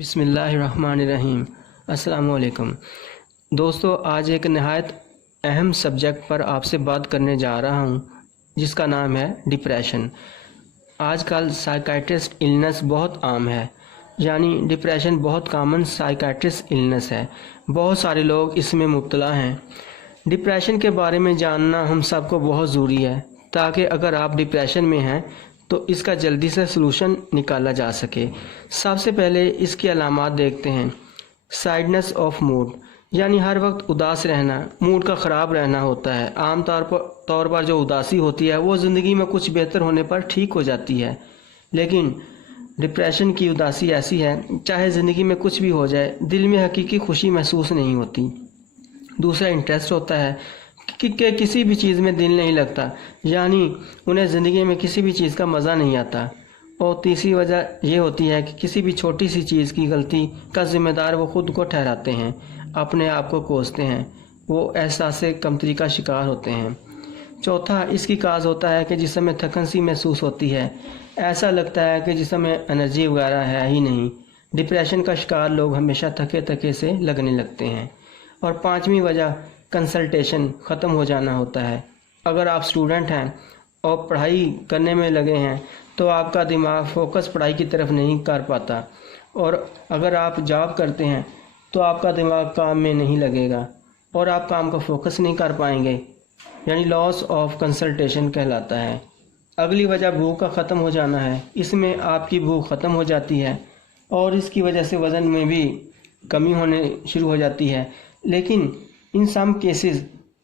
بسم اللہ الرحمن الرحیم۔ السلام علیکم دوستو، آج ایک نہایت اہم سبجیکٹ پر آپ سے بات کرنے جا رہا ہوں جس کا نام ہے ڈپریشن۔ آج کل سائیکائٹرسٹ النس بہت عام ہے، یعنی ڈپریشن بہت کامن سائیکائٹرسٹ النس ہے۔ بہت سارے لوگ اس میں مبتلا ہیں۔ ڈپریشن کے بارے میں جاننا ہم سب کو بہت ضروری ہے تاکہ اگر آپ ڈپریشن میں ہیں تو اس کا جلدی سے سلوشن نکالا جا سکے۔ سب سے پہلے اس کی علامات دیکھتے ہیں۔ سیڈنس آف موڈ، یعنی ہر وقت اداس رہنا، موڈ کا خراب رہنا ہوتا ہے۔ عام طور پر جو اداسی ہوتی ہے وہ زندگی میں کچھ بہتر ہونے پر ٹھیک ہو جاتی ہے، لیکن ڈپریشن کی اداسی ایسی ہے چاہے زندگی میں کچھ بھی ہو جائے دل میں حقیقی خوشی محسوس نہیں ہوتی۔ دوسرا انٹرسٹ ہوتا ہے کہ کسی بھی چیز میں دل نہیں لگتا، یعنی انہیں زندگی میں کسی بھی چیز کا مزہ نہیں آتا۔ اور تیسری وجہ یہ ہوتی ہے کہ کسی بھی چھوٹی سی چیز کی غلطی کا ذمہ دار وہ خود کو ٹھہراتے ہیں، اپنے آپ کو کوستے ہیں، وہ احساس کمتری کا شکار ہوتے ہیں۔ چوتھا اس کی کاز ہوتا ہے کہ جسم میں تھکن سی محسوس ہوتی ہے، ایسا لگتا ہے کہ جسم میں انرجی وغیرہ ہے ہی نہیں۔ ڈپریشن کا شکار لوگ ہمیشہ تھکے سے لگنے لگتے ہیں۔ اور پانچویں وجہ کنسلٹیشن ختم ہو جانا ہوتا ہے۔ اگر آپ اسٹوڈنٹ ہیں اور پڑھائی کرنے میں لگے ہیں تو آپ کا دماغ فوکس پڑھائی کی طرف نہیں کر پاتا، اور اگر آپ جاب کرتے ہیں تو آپ کا دماغ کام میں نہیں لگے گا اور آپ کام کو فوکس نہیں کر پائیں گے، یعنی لاس آف کنسلٹیشن کہلاتا ہے۔ اگلی وجہ بھوک کا ختم ہو جانا ہے۔ اس میں آپ کی بھوک ختم ہو جاتی ہے اور اس کی وجہ سے وزن میں بھی کمی ہونے شروع ہو جاتی ہے، لیکن ان سم کیسز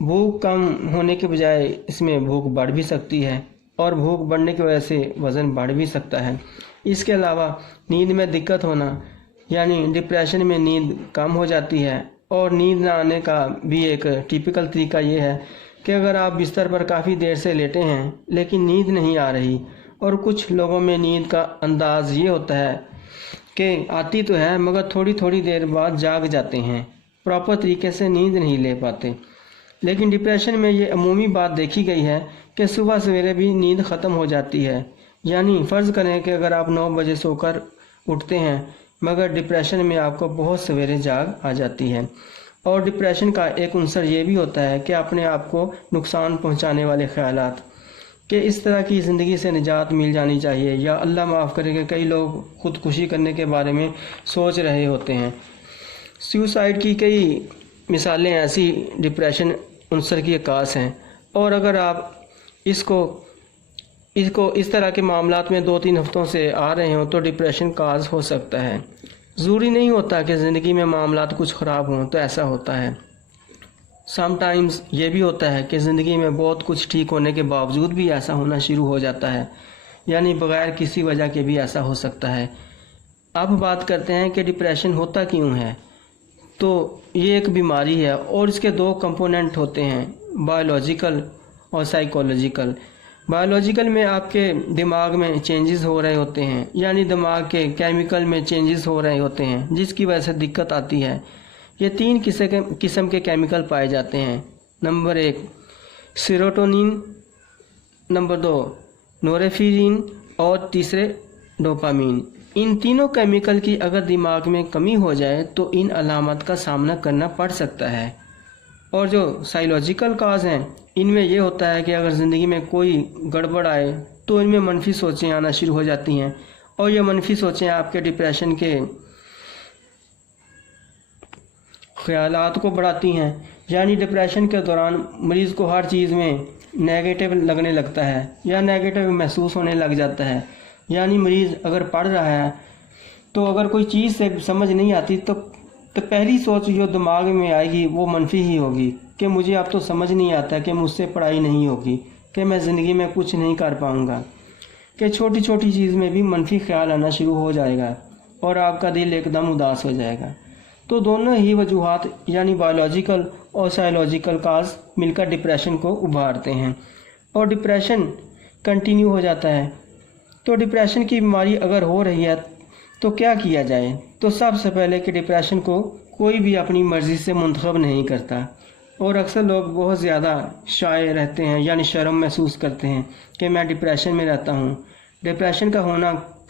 بھوک کم ہونے کے بجائے اس میں بھوک بڑھ بھی سکتی ہے اور بھوک بڑھنے کی وجہ سے وزن بڑھ بھی سکتا ہے۔ اس کے علاوہ نیند میں دقت ہونا، یعنی ڈپریشن میں نیند کم ہو جاتی ہے، اور نیند نہ آنے کا بھی ایک ٹیپیکل طریقہ یہ ہے کہ اگر آپ بستر پر کافی دیر سے لیٹے ہیں لیکن نیند نہیں آ رہی، اور کچھ لوگوں میں نیند کا انداز یہ ہوتا ہے کہ آتی تو ہے مگر تھوڑی دیر بعد جاگ جاتے ہیں، پراپر طریقے سے نیند نہیں لے پاتے۔ لیکن ڈپریشن میں یہ عمومی بات دیکھی گئی ہے کہ صبح سویرے بھی نیند ختم ہو جاتی ہے، یعنی فرض کریں کہ اگر آپ 9 بجے سو کر اٹھتے ہیں مگر ڈپریشن میں آپ کو بہت سویرے جاگ آ جاتی ہے۔ اور ڈپریشن کا ایک عنصر یہ بھی ہوتا ہے کہ اپنے آپ کو نقصان پہنچانے والے خیالات، کہ اس طرح کی زندگی سے نجات مل جانی چاہیے، یا اللہ معاف کرے کہ کئی لوگ خودکشی کرنے کے بارے میں سوچ رہے ہوتے ہیں۔ سیوسائڈ کی کئی مثالیں ایسی ڈپریشن عنصر کی عکاس ہیں، اور اگر آپ اس کو اس طرح کے معاملات میں 2-3 ہفتوں سے آ رہے ہوں تو ڈپریشن کاز ہو سکتا ہے۔ ضروری نہیں ہوتا کہ زندگی میں معاملات کچھ خراب ہوں تو ایسا ہوتا ہے۔ سم ٹائمز یہ بھی ہوتا ہے کہ زندگی میں بہت کچھ ٹھیک ہونے کے باوجود بھی ایسا ہونا شروع ہو جاتا ہے، یعنی بغیر کسی وجہ کے بھی ایسا ہو سکتا ہے۔ اب بات کرتے ہیں کہ ڈپریشن ہوتا کیوں ہے۔ تو یہ ایک بیماری ہے اور اس کے 2 کمپوننٹ ہوتے ہیں، بایولوجیکل اور سائیکولوجیکل۔ بایولوجیکل میں آپ کے دماغ میں چینجز ہو رہے ہوتے ہیں، یعنی دماغ کے کیمیکل میں چینجز ہو رہے ہوتے ہیں جس کی وجہ سے دقت آتی ہے۔ یہ 3 قسم کے کیمیکل پائے جاتے ہیں۔ نمبر 1 سیروٹونین، نمبر 2 نورفیرین، اور تیسرے ڈوپامین۔ ان تینوں کیمیکل کی اگر دماغ میں کمی ہو جائے تو ان علامات کا سامنا کرنا پڑ سکتا ہے۔ اور جو سائیکولوجیکل کاز ہیں ان میں یہ ہوتا ہے کہ اگر زندگی میں کوئی گڑبڑ آئے تو ان میں منفی سوچیں آنا شروع ہو جاتی ہیں، اور یہ منفی سوچیں آپ کے ڈپریشن کے خیالات کو بڑھاتی ہیں، یعنی ڈپریشن کے دوران مریض کو ہر چیز میں نیگیٹو لگنے لگتا ہے یا نیگیٹو محسوس ہونے لگ جاتا ہے۔ یعنی مریض اگر پڑھ رہا ہے تو اگر کوئی چیز سے سمجھ نہیں آتی تو پہلی سوچ جو دماغ میں آئے گی وہ منفی ہی ہوگی کہ مجھے اب تو سمجھ نہیں آتا کہ مجھ سے پڑھائی نہیں ہوگی، کہ میں زندگی میں کچھ نہیں کر پاؤں گا، کہ چھوٹی چیز میں بھی منفی خیال آنا شروع ہو جائے گا اور آپ کا دل ایک دم اداس ہو جائے گا۔ تو دونوں ہی وجوہات یعنی بایولوجیکل اور سائیکولوجیکل کاز مل کر ڈپریشن کو ابھارتے ہیں اور ڈپریشن کنٹینیو ہو جاتا ہے۔ تو ڈپریشن کی بیماری اگر ہو رہی ہے تو کیا کیا جائے؟ تو سب سے پہلے کہ ڈپریشن کو کوئی بھی اپنی مرضی سے منتخب نہیں کرتا، اور اکثر لوگ بہت زیادہ شائع رہتے ہیں، یعنی شرم محسوس کرتے ہیں کہ میں ڈپریشن میں رہتا ہوں۔ ڈپریشن کا ہونا